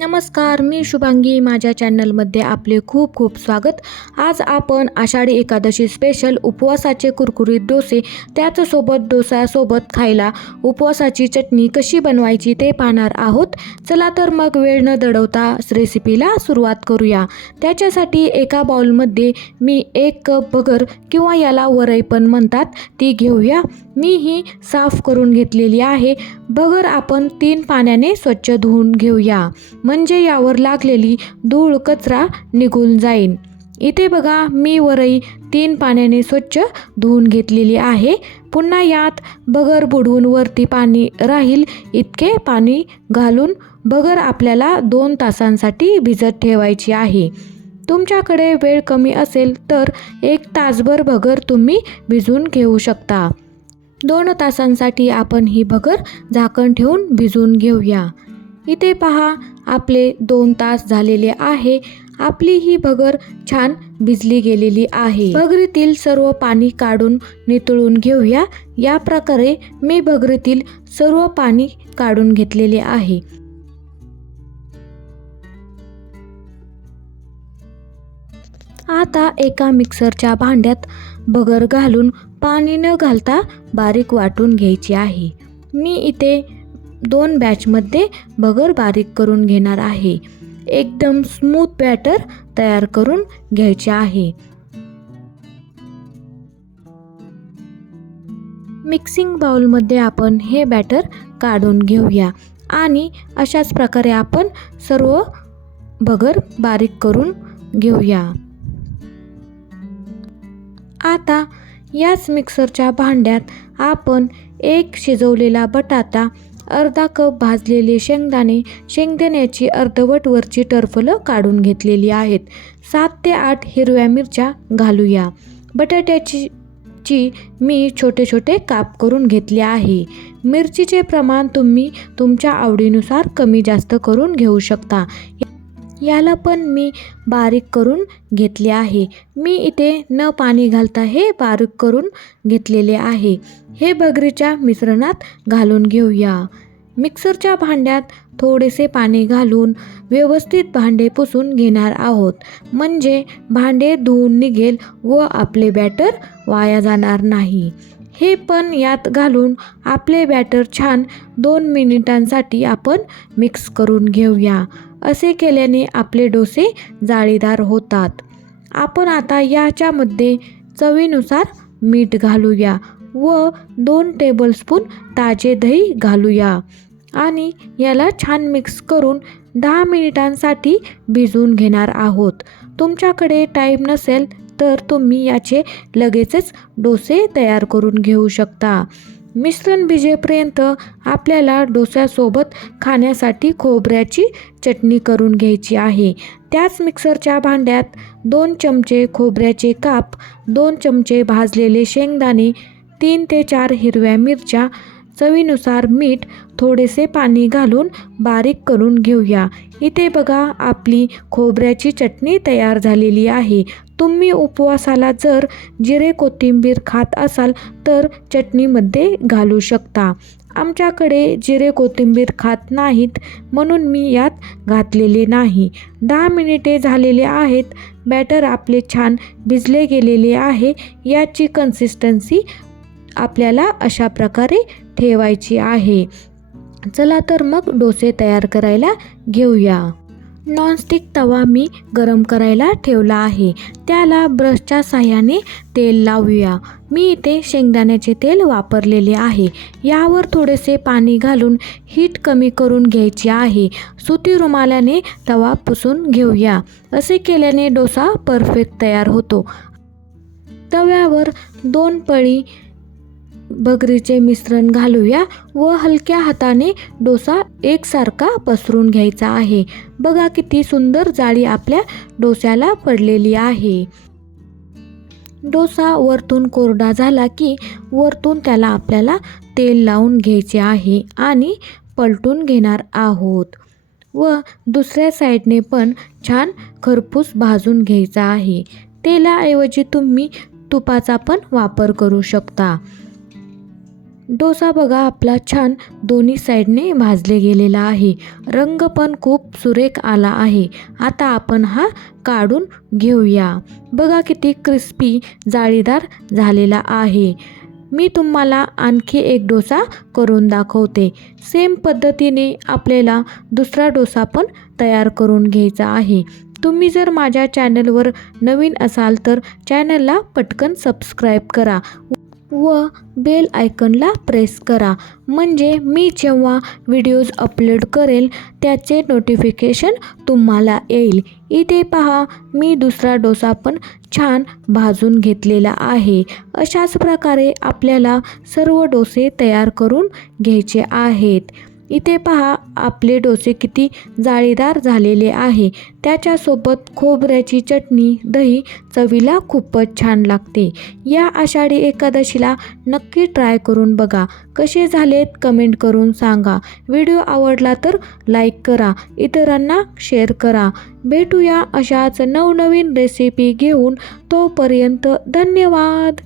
नमस्कार मी शुभांगी. माझ्या चॅनलमध्ये आपले खूप खूप स्वागत. आज आपण आषाढी एकादशी स्पेशल उपवासाचे कुरकुरीत डोसे त्याचसोबत डोसासोबत खायला उपवासाची चटणी कशी बनवायची ते पाहणार आहोत. चला तर मग वेळ न दडवता रेसिपीला सुरुवात करूया. त्याच्यासाठी एका बाउलमध्ये मी एक कप बगर किंवा याला वरई पण म्हणतात ती घेऊया. मी ही साफ करून घेतलेली आहे. बगर आपण तीन पाण्याने स्वच्छ धुवून घेऊया. म्हणजे यावर लागलेली धूळ कचरा निघून जाईल इथे बघा मी वरई तीन पाण्याने स्वच्छ धुवून घेतलेली आहे. पुन्हा यात बगर बुडवून वरती पाणी राहील. इतके पाणी घालून बगर आपल्याला दोन तासांसाठी भिजत ठेवायची आहे. तुमच्याकडे वेळ कमी असेल तर एक तासभर बगर तुम्ही भिजून घेऊ शकता. दोन तासांसाठी आपण ही बगर झाकण ठेवून भिजून घेऊया. इथे पहा आपले दोन तास झालेले आहे. आपली ही बगर छान भिजली गेलेली आहे. बगरीतील सर्व पाणी काढून नितळून घेऊया. या प्रकारे मी बगरीतील सर्व पाणी काढून घेतलेले आहे. आता एका मिक्सरच्या भांड्यात बगर घालून पाणी न घालता बारीक वाटून घ्यायची आहे. मी इथे दोन बॅचमध्ये बगर बारीक करून घेणार आहे. एकदम स्मूथ बॅटर तयार करून घ्यायचे आहे. मिक्सिंग बाउलमध्ये आपण हे बॅटर काढून घेऊया आणि अशाच प्रकारे आपण सर्व बगर बारीक करून घेऊया. आता याच मिक्सरच्या भांड्यात आपण एक शिजवलेला बटाटा अर्धा कप भाजलेले शेंगदाणे शेंगदाण्याची अर्धवट वरची टरफलं काढून घेतलेली आहेत. सात ते आठ हिरव्या मिरच्या घालूया. बटाट्याची ची मी छोटे छोटे काप करून घेतले आहे. मिरचीचे प्रमाण तुम्ही तुमच्या आवडीनुसार कमी जास्त करून घेऊ शकता. याला पण मी बारीक करून घेतले आहे. मी इथे न पाणी घालता हे बारीक करून घेतलेले आहे. हे बगरीच्या मिश्रणात घालून घेऊया. मिक्सरच्या भांड्यात थोडेसे पाणी घालून व्यवस्थित भांडे पुसून घेणार आहोत. म्हणजे भांडे धुवून निघेल व आपले बॅटर वाया जाणार नाही. हे पण यात घालून आपले बॅटर छान दोन मिनिटांसाठी आपण मिक्स करून घेऊया. असे केल्याने आपले डोसे जाळीदार होतात. आपण आता याच्यामध्ये चवीनुसार मीठ घालूया व दोन टेबलस्पून ताजे दही घालूया आणि याला छान मिक्स करून दहा मिनिटांसाठी भिजवून घेणार आहोत. तुमच्याकडे टाईम नसेल तर तुम्ही याचे लगेचच डोसे तयार करून घेऊ शकता. मिश्रण भिजेपर्यंत आपल्याला डोस्यासोबत खाण्यासाठी खोबऱ्याची चटणी करून घ्यायची आहे. त्याच मिक्सरच्या भांड्यात दोन चमचे खोबऱ्याचे काप दोन चमचे भाजलेले शेंगदाणे तीन ते चार हिरव्या मिरच्या चवीनुसार मीठ थोडेसे पाणी घालून बारीक करून घेऊया. इथे बघा आपली खोबऱ्याची चटणी तयार झालेली आहे. तुम्ही उपवासाला जर जिरे कोथिंबीर खात असाल तर चटणीमध्ये घालू शकता. आमच्याकडे जिरे कोथिंबीर खात नाहीत म्हणून मी यात घातलेले नाही. दहा मिनिटे झालेले आहेत. बॅटर आपले छान भिजले गेलेले आहे. याची कन्सिस्टन्सी आपल्याला अशा प्रकारे ठेवायची आहे. चला तर मग डोसे तयार करायला घेऊया. नॉनस्टिक तवा मी गरम करायला ठेवला आहे. त्याला ब्रशच्या साह्याने तेल लावूया. मी इथे शेंगदाण्याचे तेल वापरलेले आहे. यावर थोडेसे पाणी घालून हीट कमी करून घ्यायची आहे. सुती रुमालाने तवा पुसून घेऊया. असे केल्याने डोसा परफेक्ट तयार होतो. तव्यावर दोन पळी भगरीचे मिश्रण घालूया व हलक्या हाताने डोसा एकसारखा पसरून घ्यायचा आहे. बघा किती सुंदर जाळी आपल्या डोस्याला पडलेली आहे. डोसा वरतून कोरडा झाला की वरतून त्याला आपल्याला तेल लावून घ्यायचे आहे आणि पलटून घेणार आहोत. व दुसऱ्या साईडने पण छान खरपूस भाजून घ्यायचा आहे. तेलाऐवजी तुम्ही तुपाचा पण वापर करू शकता. डोसा बघा आपला छान दोन्ही साईडने भाजले गेलेला आहे. रंग पण खूप सुरेख आला आहे. आता आपण हा काढून घेऊया. बघा किती क्रिस्पी जाळीदार झालेला आहे. मी तुम्हाला आणखी एक डोसा करून दाखवते. सेम पद्धतीने आपल्याला दुसरा डोसा पण तयार करून घ्यायचा आहे. तुम्ही जर माझ्या चॅनलवर नवीन असाल तर चॅनलला पटकन सबस्क्राईब करा. व बेल आयकनला प्रेस करा. म्हणजे मी जेव्हा व्हिडिओज अपलोड करेल त्याचे नोटिफिकेशन तुम्हाला येईल. इथे पहा मी दुसरा डोसा पण छान भाजून घेतलेला आहे. अशाच प्रकारे आपल्याला सर्व डोसे तयार करून घ्यायचे आहेत. इथे पहा आपले डोसे किती जाळीदार झालेले आहे. त्याच्यासोबत खोबऱ्याची चटणी दही चवीला खूपच छान लागते. या आषाढी एकादशीला नक्की ट्राय करून बघा. कसे झालेत कमेंट करून सांगा. व्हिडिओ आवडला तर लाईक करा इतरांना शेअर करा. भेटूया अशाच नवनवीन रेसिपी घेऊन तोपर्यंत धन्यवाद.